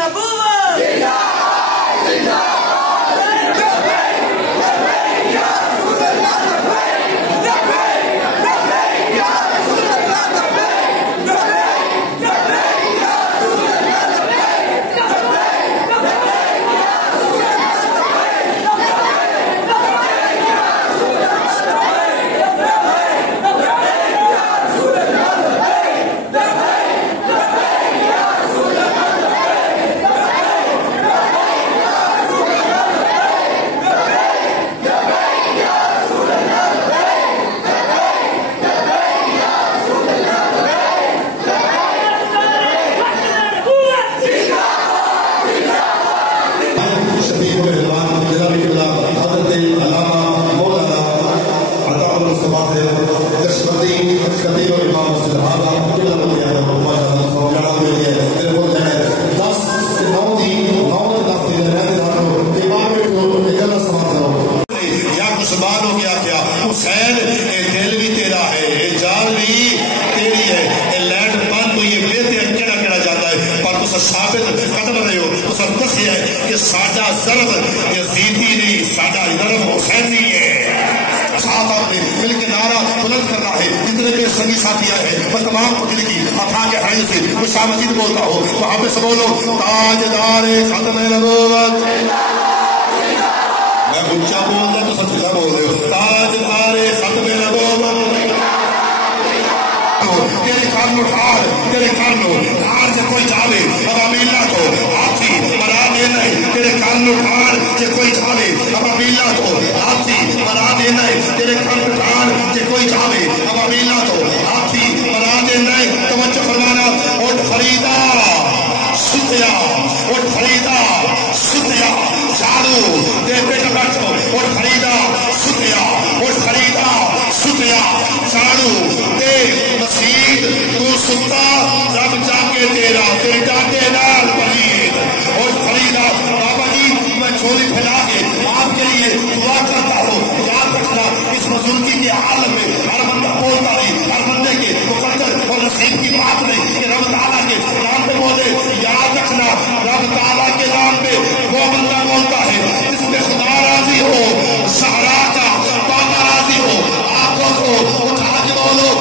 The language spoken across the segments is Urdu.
Abu ثابت قدم رہے ہو، تو سب دس یہ ہے کہ ساڈا ضرب یزیدی نہیں، ساڈا ضرب حسینی ہے۔ ساتھ آپ نے مل کے نعرہ بلند کرنا ہے۔ جتنے بھی سنگی ساتھی آئے ہیں میں تمام کو دل کی اتھا کے حیض سے کچھ مجید بولتا ہوں، وہاں پہ سب بولو تاجدار ختم نبوت۔ میں اونچا بولتا تو سب اونچا بول رہے ہو، تاجدار ختم نبوت۔ تیرے کارنو ٹھار، تیرے کارنو ٹھار سے کوئی جاوے ابابیلہ کو ہاتھی بنا دینا ہے۔ تیرے کارنو ٹھار سے کوئی جاوے ابابیلہ کو ہاتھی بنا دینا ہے۔ تیرے کارنو ٹھار سے کوئی جاوے ابابیلہ کو ہاتھی بنا دینا ہے۔ توجہ فرمانا، اٹھ خریدا ستیا، اٹھ خریدا ستیا، جھاڑو دے بیٹا بیٹھو، اٹھ خریدا ستیا، اٹھ خریدا ستیا، جھاڑو دے مسید تو ستا رب جا کے تیرا تیرے ڈانٹے نال پلید۔ اور خریدا بابا جی میں چولی پھیلا کے آپ کے لیے دعا کرتا ہوں، یاد رکھنا اس بزرگی کے عالم میں ہر بندہ بولتا نہیں، ہر بندے کے مقدر اور نصیب کی بات نہیں کہ رب تعالیٰ کے نام پہ بولے۔ یاد رکھنا رب تعالیٰ کے نام پہ وہ بندہ بولتا ہے جس پہ خدا راضی ہو، سہرا کا بابا راضی ہو۔ آنکھوں کو اٹھا کے بولو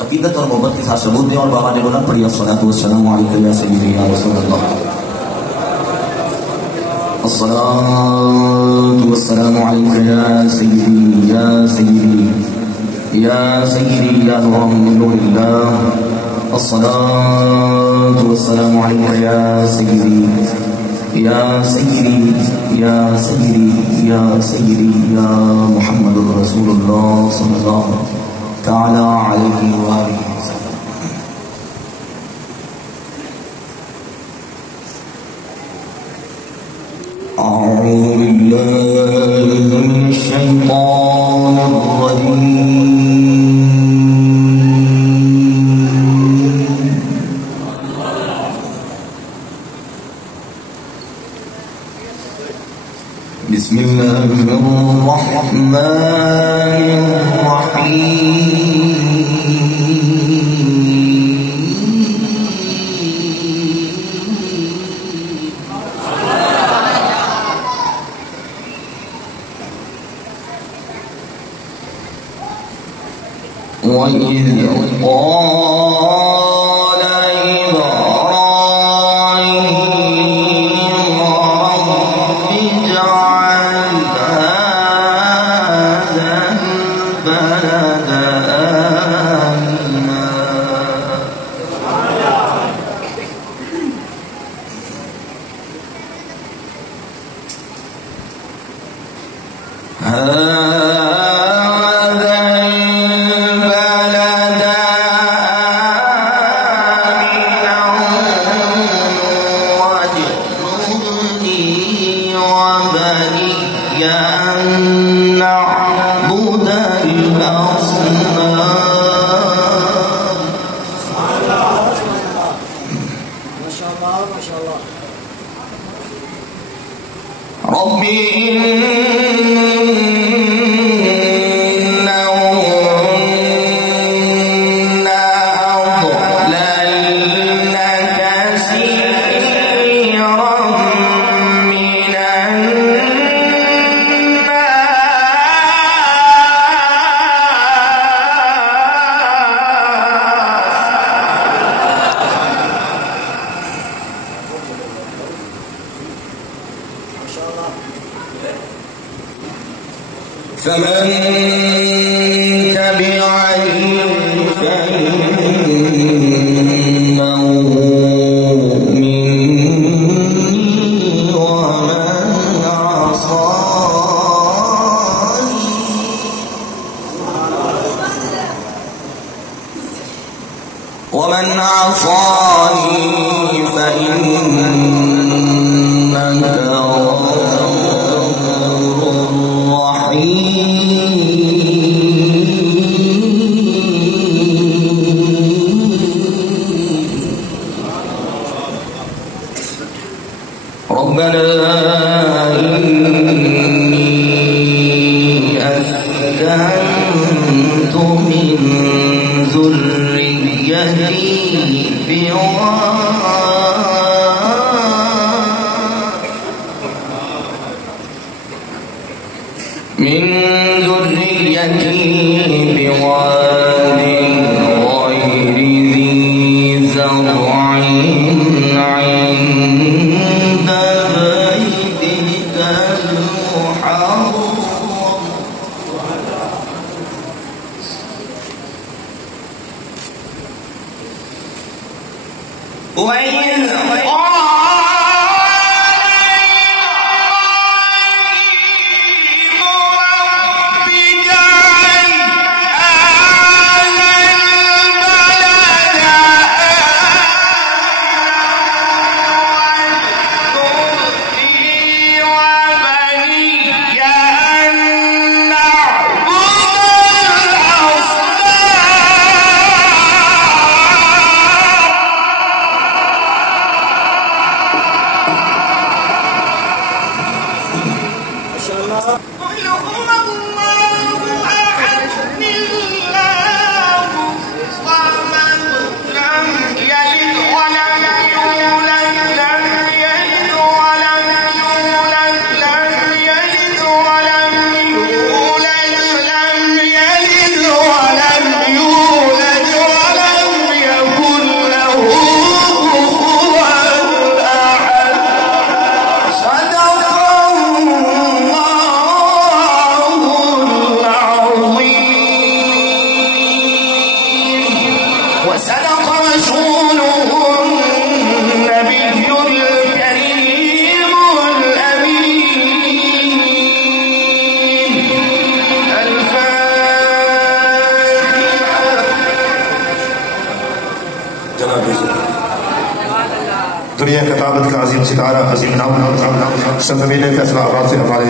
عقیدت اور محبت کے ساتھ ثبوت دیں اور بابا نے بلند پڑھی الصلاۃ والسلام علیکم یا سیدی یا رسول اللہ، الصلاۃ والسلام علیکم یا سیدی یا سیدی یا سیدی یا نور اللہ، الصلاۃ والسلام علیکم یا سیدی یا سیدی یا سیدی یا سیدی یا محمد رسول اللہ صلی اللہ تعالی علیہ وآلہ وسلم۔ أعوذ بالله من الشيطان الرجيم. بسم الله الرحمن الرحيم. وإذ قال إبراهيم رب اجعل هذا البلد آمنا رب إنهن أضللن كثيرا من فمن تبعني فإنه مني ومن عصاني فإنك ربنا إني أسكنت من ذريتي بواد غير ذي زرع عند بيتك المحرم دنیا کتابت کا عظیم ستارہ عظیم نام سنمیل فیصلہ آباد سے ہمارے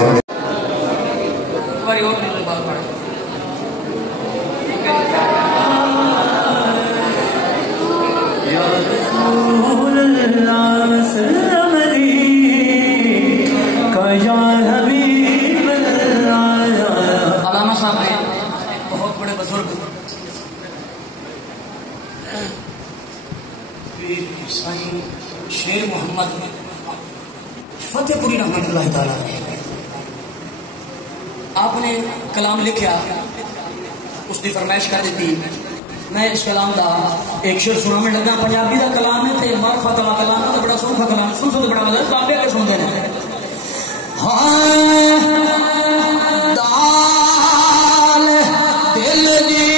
علامہ صاحب نے بہت بڑے بزرگ شیر محمد فتح پوری رحمت اللہ تعالی آپ نے کلام لکھا اس کی فرمائش کر دیتی میں اس کلام دا ایک شعر سنا میں لگا پنجابی دا کلام ہے تے معرفت والا کلام ہے تے بڑا سوکھا کلام ہے سن تو بڑا مزہ ہے بابے کے سنتے ہیں دال دل دی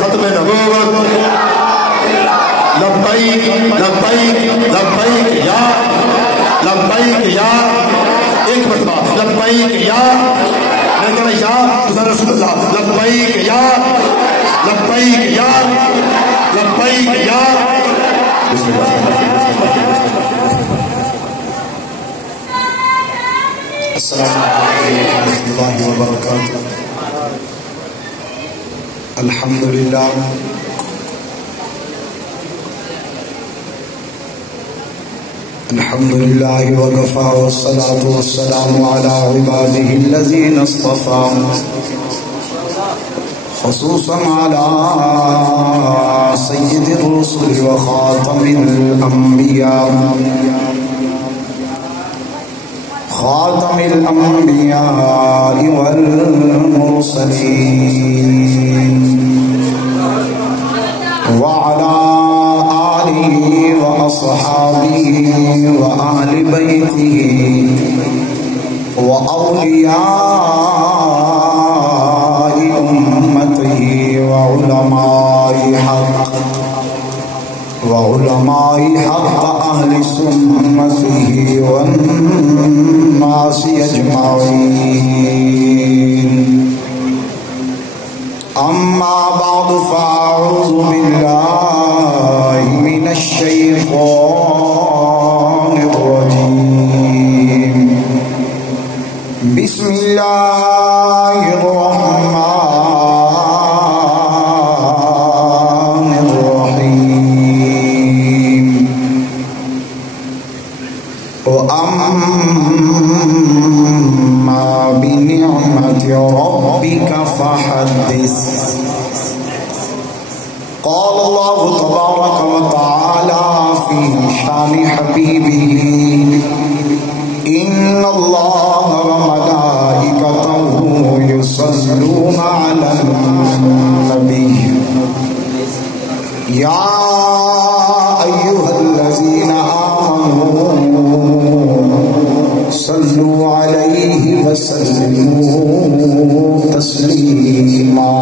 ختم نبوت لبیک لبیک لبیک یا لبیک یا ایک مرتبہ لبیک یا میں کہنا یا خدا رسول اللہ لبیک یا لبیک یا لبیک یا بسم اللہ السلام علیکم ورحمۃ اللہ وبرکاتہ الحمد للہ الحمد للہ وکفى والصلاة والسلام على عباده الذين اصطفى خصوصا على سيد الرسل وخاتم الأنبياء خاتم الأنبياء والمرسلين وعلى آله وأصحابه وأهل بيته وأولياء أمته وعلماء حق أهل سنته والناس أجمعين أما بعد فأعوذ بالله من الشيطان الرجيم بسم الله الرحمن الرحيم وأما بنعمة ربك فحدث قال الله تبارك وتعالى في شان حبيبه إن الله وملائكته يصلون على النبي يا أيها الذين آمنوا صلوا عليه وسلموا تسليما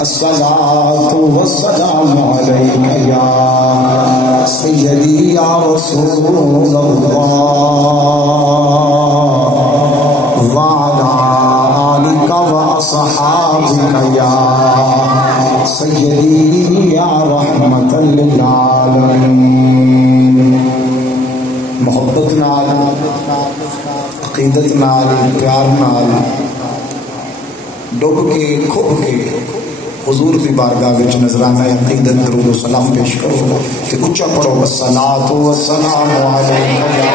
الصلاة والسلام عليك يا سيدي يا رسول الله عقیدت نال پیار نال ڈب کے کھب کے حضور دی بارگاہ وچ نذرانہ عقیدت درود و سلام پیش کرو تے اونچا پڑھو الصلاۃ والسلام علیکہ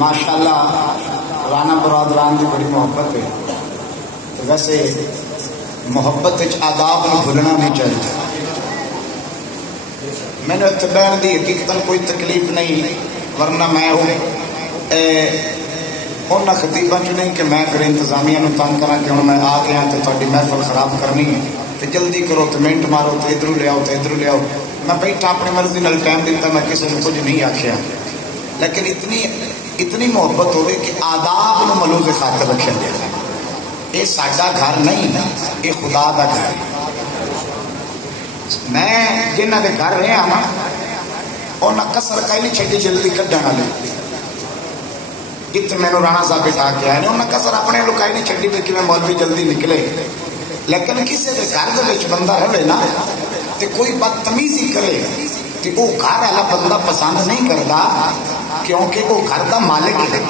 ماشاءاللہ رانا برادران کی بڑی محبت ہے. ویسے محبت آداب نو بھولنا نہیں چاہیے. میں نے بہن کی حقیقت کوئی تکلیف نہیں ورنہ میں ان خطیبہ چ نہیں کہ میں پھر انتظامیہ نو تنگ کرا کہ ہوں میں آ گیا تو تاری محفل خراب کرنی ہے تو جلدی کرو تو منٹ مارو تو ادھر لے آؤ تو ادھر لے آؤ. میں بیٹھا اپنی مرضی نال ٹائم دیتا میں کسی نے کچھ نہیں آخیا لیکن اتنی محبت ہوئے کہ آداب نو ملوز خاطر رکھا جائے. یہ ساڈا گھر نہیں یہ خدا دا گھر ہے. میں جنہ دے گھر رہا نا انہیں کسر کئی نہیں چڈی جلدی کھڈن والے جتنے میرے رانا صاحب بٹھا کے آئے انہیں کسر اپنے لکائی نہیں چڈی پہ کہ میں مولوی جلدی نکلے. لیکن کسی کے گھر کے بندہ رہے نا تو کوئی بدتمیزی کرے تو وہ گھر والا بندہ پسند نہیں کرتا کیونکہ وہ گھر کا مالک ہے.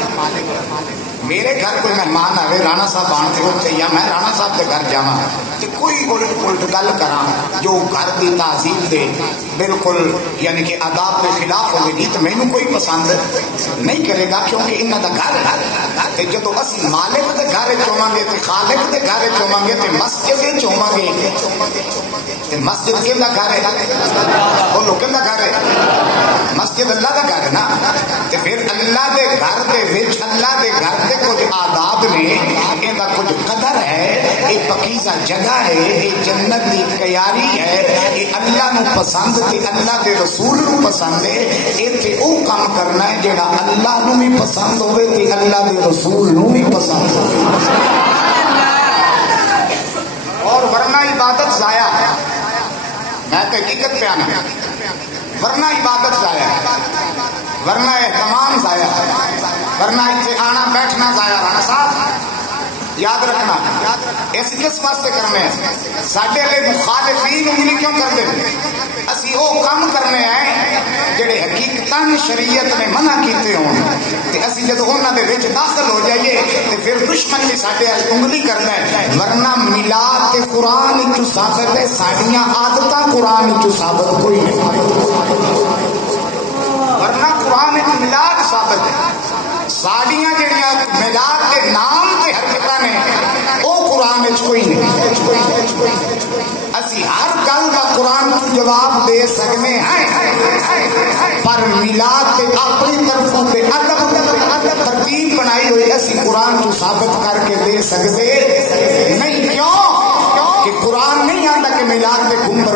میرے گھر کوئی مہمان آئے رانا صاحب آنتے ہوتے یا میں رانا صاحب کے گھر جانا تو کوئی الٹ پلٹ گل کرا جو گھر کی تعظیم دے بالکل یعنی کہ آداب کے خلاف ہوگی گی تو مینوں کوئی پسند نہیں کرے گا کیونکہ انہوں کا گھر ہے. جب اسی مالک کے گھر چواں گے تو خالق کے گھر چواں گے تو مسجد چواں گے. مسجد کہہ گھر ہے بولو کہ گھر ہے مسجد اللہ کا گھر ہے نا. تو پھر اللہ دے گھر دے وچ اللہ دے گھر دے کچھ آداب نے ان کا کچھ قدر ہے. یہ پکیزہ جگہ ہے یہ جنت کی تیاری ہے یہ اللہ نو پسند تے اللہ دے رسول نو پسند ہے. ایتھے او کام کرنا ہے جڑا اللہ نو بھی پسند ہوئے تے اللہ دے رسول نو بھی پسند ہوئے. اور ورنہ عبادت ضائع میں تو حقیقت پہ آنا ورنہ عبادت ضائع ورنہ اہتمام ضائع ورنہ اتنے آنا بیٹھنا ضائع. رانا صاحب یاد رکھنا اس کس واسطے کرنے ہیں ساڈے لے مخالفین انگلی کیوں کرتے ہیں. اسی وہ کام کرنے ہیں جڑے حقیقتاً شریعت نے منع کیتے ہوں تے اسی جب انہاں دے وچ داخل ہو جائیے تے پھر دشمن بھی ساڈے انگلی کرنا ہے. ورنہ میلاد تے قرآن وچ ثابت ہے ساڈیاں عادتاں قرآن وچ ثابت کوئی نہیں. ورنہ قرآن وچ میلاد ثابت ہے ساڈیاں جڑیاں میلاد کے نام تے حرکتاں نے او قرآن وچ کوئی نہیں. اسی ہر گل کا قرآن کو جواب دے سکنے ہیں پر میلاد تے اپنی طرفوں تے ادب ترتیب بنائی ہوئی اسی قرآن کو ثابت کر کے دے سکتے نہیں. کیوں کہ قرآن نہیں آتا کہ میلاد کے گنبد